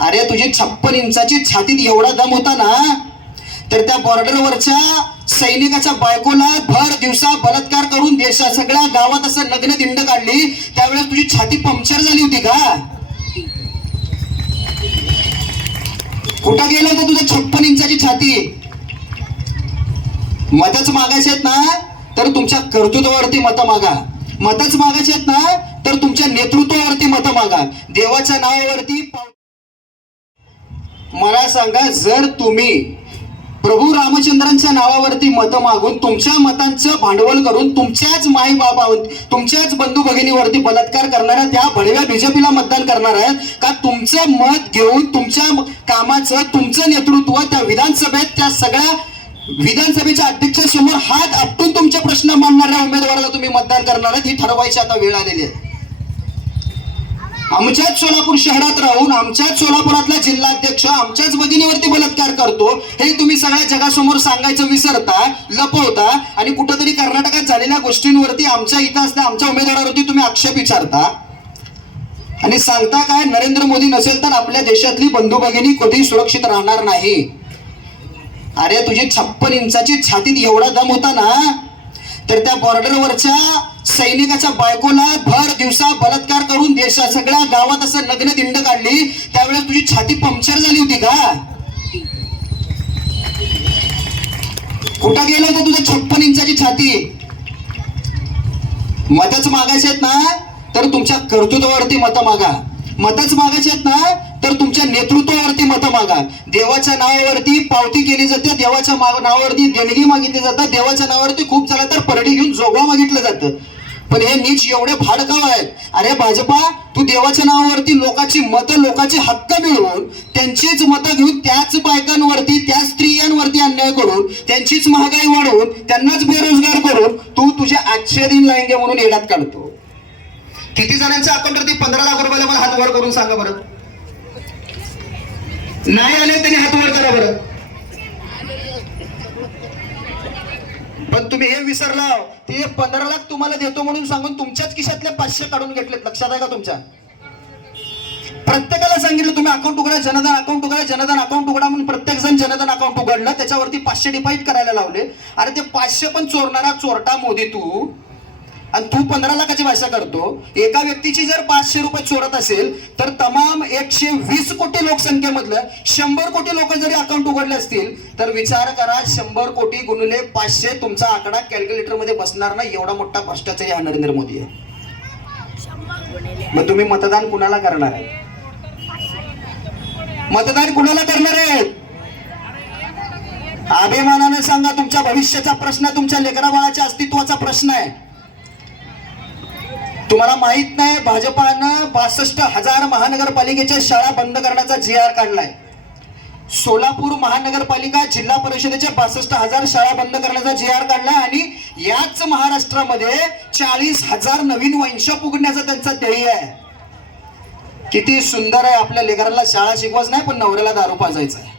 अरे तुझी छप्पन इंचाची छातीत एवढा दम होता ना तर त्या बॉर्डरवरच्या सैनिकाच्या बायकोला भर दिवसा बलात्कार करून देशा सगळ्या गावात असं नग्न दिंड काढली. त्यावेळेस तुझी छाती पंक्चर झाली होती का? कुठं गेलं होतं तुझं छप्पन इंचाची छाती? मतच मागायचे आहेत ना तर तुमच्या कर्तृत्वावरती मत मागा. मतच मागायचे आहेत ना तर तुमच्या नेतृत्वावरती मत मागा. देवाच्या नावावरती मला सांगा जर तुम्ही प्रभू रामचंद्रांच्या नावावरती मतं मागून तुमच्या मतांचं भांडवल करून तुमच्याच माई बाबा तुमच्याच बंधू भगिनीवरती बलात्कार करणाऱ्या त्या भडव्या बीजेपीला मतदान करणार आहेत का तुमचं मत घेऊन तुमच्या कामाचं तुमचं नेतृत्व त्या विधानसभेत त्या सगळ्या विधानसभेच्या अध्यक्षासमोर हात आपटून तुमचे प्रश्न मांडणाऱ्या उमेदवाराला तुम्ही मतदान करणार आहात ही ठरवायची आता वेळ आलेली आहे. आमच्याच सोलापूर शहरात राहून आमच्याच सोलापुरातला जिल्हाध्यक्ष आमच्याच भगिनीवरती बलात्कार करतो हे तुम्ही सगळ्या जगासमोर सांगायचं विसरता लपवता आणि कुठंतरी कर्नाटकात झालेल्या गोष्टींवरती आमच्या इथं असल्या आमच्या उमेदवारावरती तुम्ही आक्षेप विचारता. आणि सांगता काय नरेंद्र मोदी नसेल तर आपल्या देशातली बंधू भगिनी कधी सुरक्षित राहणार नाही. अरे तुझी छप्पन इंचाची छातीत एवढा दम होता ना? तर त्या बॉर्डरवरच्या सैनिकाच्या बायकोला भर दिवसा बलात्कार करून देशा सगळ्या गावात असं लग्न दिंड काढली. त्यावेळेस तुझी छाती पंक्चर झाली होती का? कुठं गेलं होतं तुझ्या छप्पन इंचाची छाती? मतच मागायचे आहेत ना? तर तुमच्या कर्तृत्वावरती मत मागा. मतच मागायचे आहेत ना? तर तुमच्या नेतृत्वावरती मत मागा. देवाच्या नावावरती पावती केली जाते देवाच्या नावावरती देणगी मागितली जातात देवाच्या नावावरती खूप झालं तर परडी घेऊन जोगवा मागितलं जातं. पण हे नीच एवढे भाडकाव आहेत. अरे भाजपा तू देवाच्या नावावरती लोकांची मतं लोकांचे हक्क मिळवून त्यांचीच मतं घेऊन त्याच बायकांवरती त्या स्त्रियांवरती अन्याय करून त्यांचीच महागाई वाढवून त्यांनाच बेरोजगार करून तू तुझे आजचे दिन लाईंगे म्हणून येण्यात काढतो. किती जणांच्या अकाउंटवरती पंधरा लाख रुपयाला मला हात वर करून सांगा बरं. नाही आले त्यांनी हात वर करा बरं. पण तुम्ही हे विसरला ते पंधरा लाख तुम्हाला देतो म्हणून सांगून तुमच्याच खिशातले पाचशे काढून घेतलेत. लक्षात आहे का तुमच्या? प्रत्येकाला सांगितलं तुम्ही अकाउंट उघडा जनधन अकाउंट उघडा जनधन अकाउंट उघडा म्हणून प्रत्येक जण जनधन अकाउंट उघडलं. त्याच्यावरती पाचशे डिपॉझिट करायला लावले. अरे ते पाचशे पण चोरणारा चोरटा मोदी तू. आणि तू पंधरा लाखाची भाषा करतो. एका व्यक्तीची जर पाचशे रुपये चोरत असेल तर तमाम एकशे वीस कोटी लोकसंख्येमधलं शंभर कोटी लोक जरी अकाउंट उघडले असतील तर विचार करा शंभर कोटी गुणले पाचशे तुमचा आकडा कॅल्क्युलेटरमध्ये बसणार नाही एवढा मोठा भ्रष्टाचारी हा नरेंद्र मोदी आहे. मग तुम्ही मतदान कुणाला करणार आहे? मतदान कुणाला करणार आहे अभिमानाने सांगा तुमच्या भविष्याचा प्रश्न तुमच्या लेकराबाळाच्या अस्तित्वाचा प्रश्न आहे. तुम्हाला माहीत नाही भाजपानं बासष्ट हजार महानगरपालिकेच्या शाळा बंद करण्याचा जी आर काढलाय. सोलापूर महानगरपालिका जिल्हा परिषदेच्या बासष्ट हजार शाळा बंद करण्याचा जी आर काढलाय आणि याच महाराष्ट्रामध्ये चाळीस हजार नवीन वंश उघडण्याचा त्यांचा ध्येय आहे. किती सुंदर आहे आपल्या लेकराला शाळा शिकवाच नाही पण नवऱ्याला दारू पाजायचा आहे.